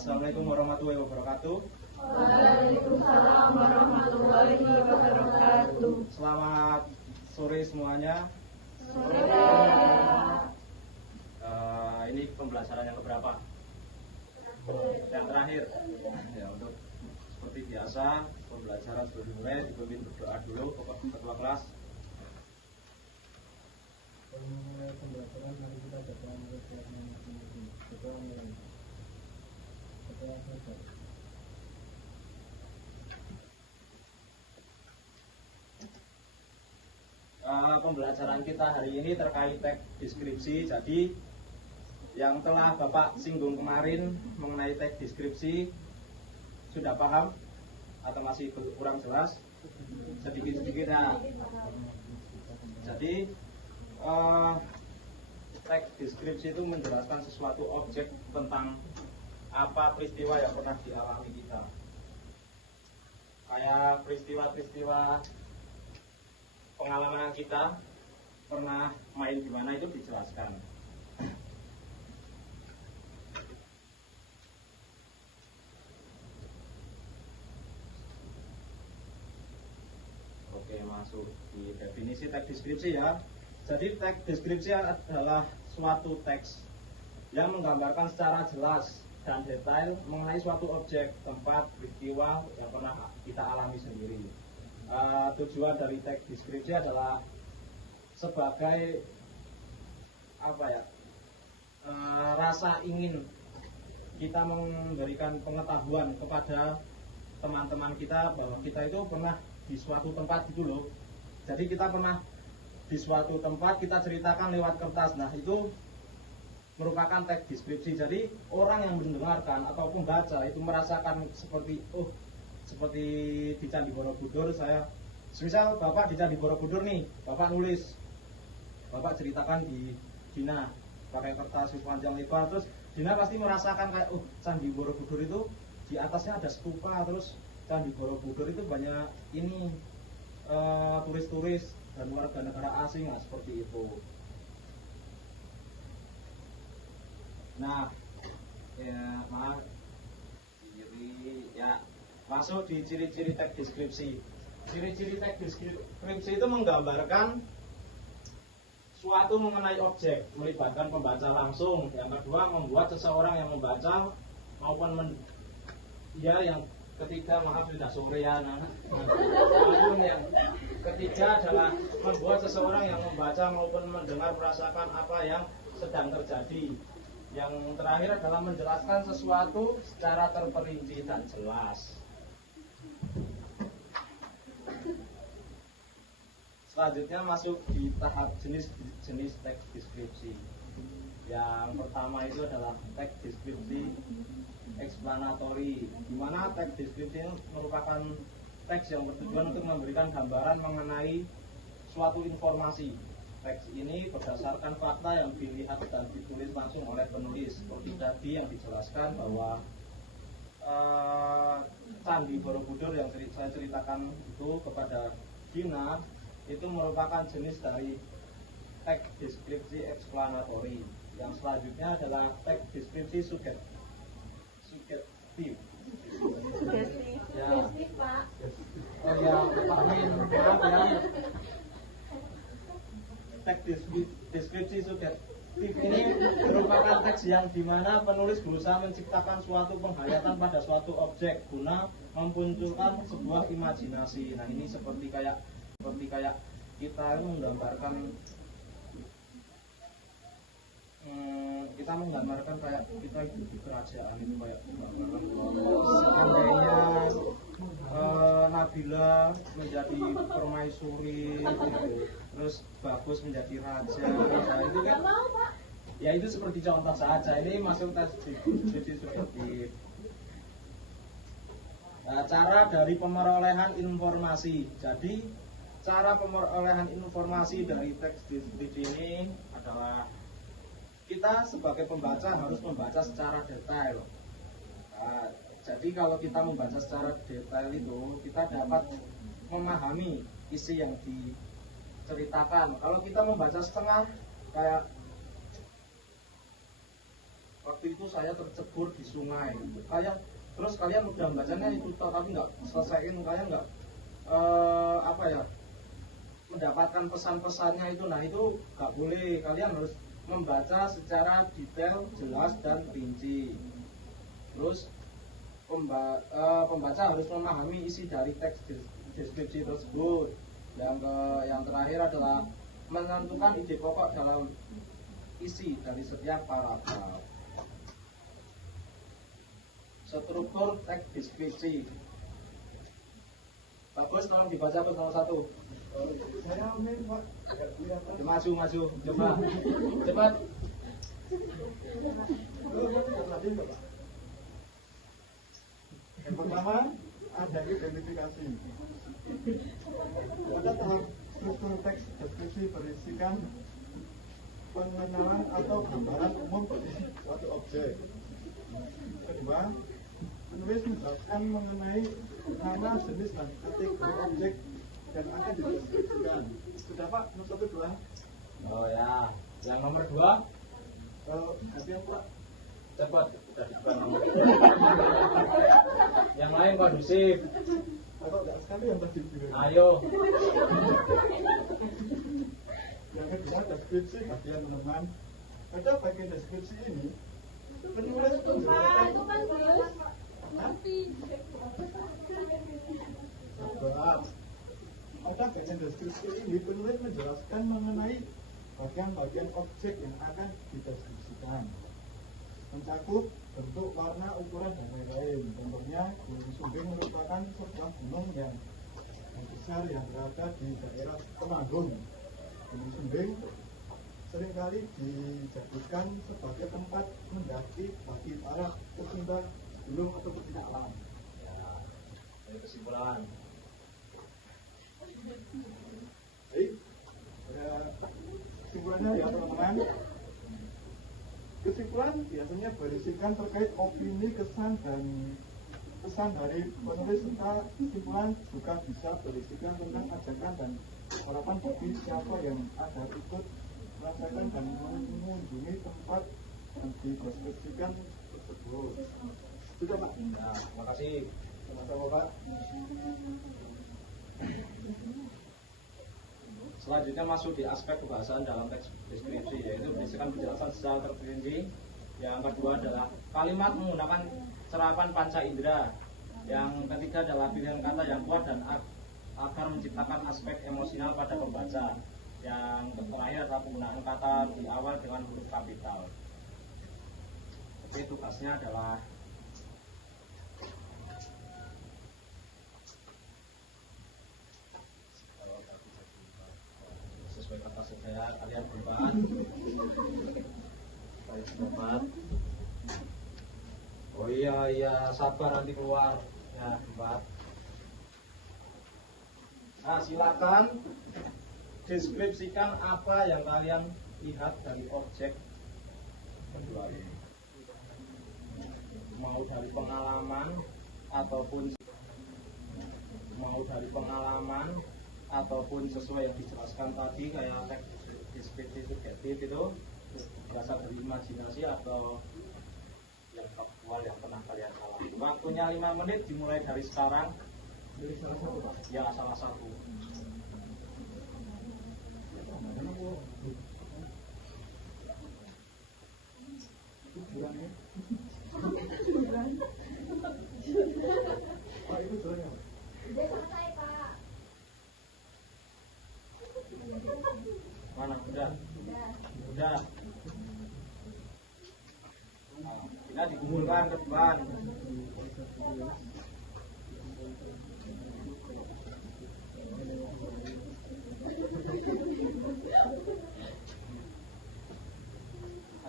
Assalamualaikum warahmatullahi wabarakatuh. Waalaikumsalam warahmatullahi wabarakatuh. Selamat sore semuanya. Sore. Ini pembelajaran yang keberapa? Yang terakhir. Ya, untuk seperti biasa pembelajaran sudah dimulai, dipimpin berdoa dulu ketua kelas. Pembelajaran hari kita dapat pembelajaran kita hari ini terkait teks deskripsi. Jadi yang telah Bapak singgung kemarin mengenai teks deskripsi sudah paham atau masih kurang jelas? Sedikit-sedikit ya. Jadi teks deskripsi itu menjelaskan sesuatu objek tentang apa peristiwa yang pernah dialami kita. Kayak peristiwa-peristiwa pengalaman kita pernah main di mana itu dijelaskan. Oke, masuk di definisi teks deskripsi ya. Jadi teks deskripsi adalah suatu teks yang menggambarkan secara jelas dan detail mengenai suatu objek, tempat, peristiwa yang pernah kita alami sendiri. Tujuan dari teks deskripsi adalah sebagai rasa ingin kita memberikan pengetahuan kepada teman-teman kita bahwa kita itu pernah di suatu tempat gitu loh. Jadi kita pernah di suatu tempat, kita ceritakan lewat kertas. Nah, itu merupakan teks deskripsi. Jadi orang yang mendengarkan ataupun baca itu merasakan seperti seperti di Candi Borobudur. Saya misal Bapak di Candi Borobudur nih, Bapak nulis, Bapak ceritakan di Dina pakai kertas panjang lebar, terus Dina pasti merasakan kayak Candi Borobudur itu di atasnya ada stupa, terus Candi Borobudur itu banyak ini turis-turis dan warga negara asing, seperti itu. Nah, ya maaf, masuk di ciri-ciri teks deskripsi. Ciri-ciri teks deskripsi itu menggambarkan suatu mengenai objek, melibatkan pembaca langsung. Yang kedua, membuat seseorang yang membaca maupun yang ketiga, maaf sudah sore ya, maupun yang ketiga adalah membuat seseorang yang membaca maupun mendengar merasakan apa yang sedang terjadi. Yang terakhir adalah menjelaskan sesuatu secara terperinci dan jelas. Selanjutnya masuk di tahap jenis teks deskripsi. Yang pertama itu adalah teks deskripsi explanatory, di mana teks deskripsi merupakan teks yang bertujuan untuk memberikan gambaran mengenai suatu informasi. Teks ini berdasarkan fakta yang dilihat dan ditulis langsung oleh penulis. Seperti tadi yang dijelaskan bahwa Candi Borobudur yang saya ceritakan itu kepada Dina, itu merupakan jenis dari teks deskripsi explanatory. Yang selanjutnya adalah teks deskripsi sugestif. Ya. Pak. Oh ya, Pak Min, maaf ya. Teks deskripsi sugestif ini merupakan teks yang dimana penulis berusaha menciptakan suatu penghayatan pada suatu objek guna memunculkan sebuah imajinasi. Nah, ini seperti kayak kita menggambarkan kayak kita hidup di kerajaan itu, kayak seandainya Nabila menjadi permaisuri gitu, terus Bagus menjadi raja. Nah, itu kan ya itu seperti contoh saja. Ini masuk tes deskripsi seperti cara dari pemerolehan informasi. Jadi cara pemerolehan informasi dari teks deskripsi ini adalah kita sebagai pembaca harus membaca secara detail. Jadi kalau kita membaca secara detail itu, kita dapat memahami isi yang diceritakan. Kalau kita membaca setengah, kayak waktu itu saya tercebur di sungai. Terus kalian udah bacanya itu tapi nggak selesaiin, kalian nggak mendapatkan pesan-pesannya itu. Nah itu nggak boleh, kalian harus membaca secara detail, jelas dan rinci. Terus pembaca harus memahami isi dari teks deskripsi tersebut. Yang terakhir adalah menentukan ide pokok dalam isi dari setiap paragraf. Struktur teks deskripsi. Bagus, tolong dibaca terus nomor 1. Saya amin Pak. Maju, coba. Cepat. Yang pertama ada identifikasi. Pada tahap struktur teks deskripsi berisikan pengenalan atau gambaran umum suatu objek. Kedua, penulis menjelaskan mengenai nama, jenis, dan kategori objek yang akan dideskripsikan. Sudah Pak, nomor 1, 2. Oh ya, yang nomor 2. Ganti yang Pak. Cepat. Yang lain kondusif. Atau enggak sekali yang tadi bilang. Ayo. Yang kedua, deskripsi bagian meneman. Pada bagian deskripsi ini, penulis menjelaskan pada bagian deskripsi ini penulis menjelaskan mengenai bagian-bagian objek yang akan dideskripsikan, mencakup bentuk, warna, ukuran, dan lain-lain. Contohnya, Gunung Sumbing merupakan sebuah gunung yang besar yang berada di daerah Temanggung. Gunung Sumbing seringkali dijadikan sebagai tempat mendaki bagi para pecinta gunung atau pecinta alam. Ya, dari kesimpulan. Baik, kesimpulannya ya teman-teman. Kesimpulan biasanya berisikan terkait opini, kesan dari penulis, serta kesimpulan juga bisa berisikan tentang ajakan dan harapan bagi siapa yang agar ikut merasakan dan mengunjungi tempat yang dideskripsikan tersebut. Sudah Pak? Nah, terima kasih. Sama-sama Pak. Selanjutnya masuk di aspek pembahasan dalam teks deskripsi, yaitu berdasarkan penjelasan secara terperinci. Yang kedua adalah kalimat menggunakan serapan panca indera. Yang ketiga adalah pilihan kata yang kuat dan agar menciptakan aspek emosional pada pembaca. Yang terakhir adalah penggunaan kata di awal dengan huruf kapital. Oke, tugasnya adalah sesuai kata saya, kalian berubah. Baik, sobat. Oh iya, sabar nanti keluar. Ya, sobat. Nah, silakan deskripsikan apa yang kalian lihat dari objek kedua ini. Mau dari pengalaman ataupun sesuai yang dijelaskan tadi, kayak teks deskripsi subjektif itu berasal dari imajinasi atau yang faktual yang pernah kalian alami. Waktunya 5 menit dimulai dari sekarang. Ya, salah satu. Pak, itu jualnya. Sudah selesai, Pak. Mana? Udah. Nah, kita dikumpulkan ke depan.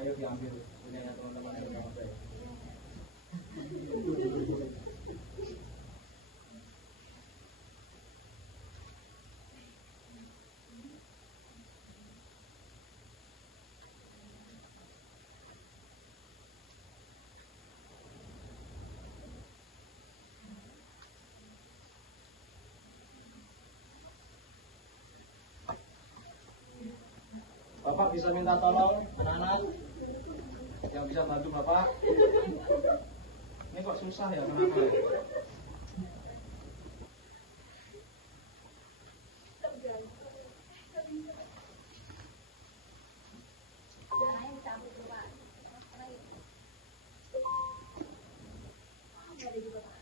Ayo diambil punyanya teman-teman yang mengambil. Bapak bisa minta tolong anak-anak. Yang bisa bantu Bapak? Ini kok susah ya, kenapa? Caranya dicampur dulu, Pak. Nggak ada juga, Pak.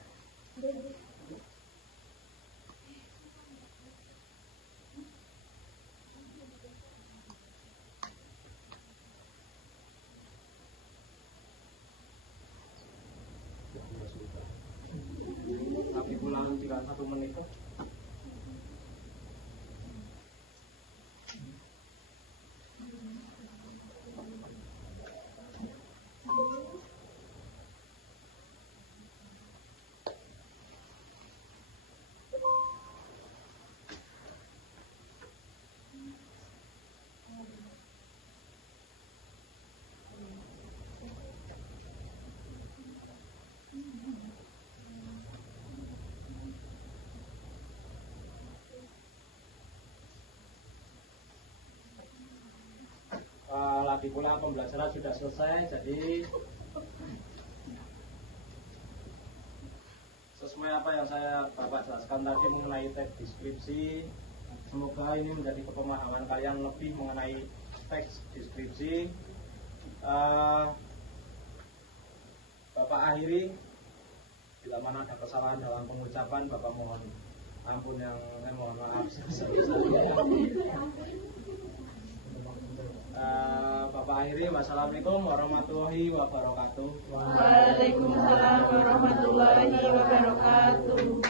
Tapi pulang tidak 1 menit kok. Lagi pula pembelajaran sudah selesai, jadi sesuai apa yang saya Bapak jelaskan tadi mengenai teks deskripsi, semoga ini menjadi kepemahaman kalian lebih mengenai teks deskripsi. Bapak akhiri, bila mana ada kesalahan dalam pengucapan, Bapak mohon ampun, yang mohon maaf sebesar-besarnya. Bapak akhiri, wassalamualaikum warahmatullahi wabarakatuh. Waalaikumsalam warahmatullahi wabarakatuh.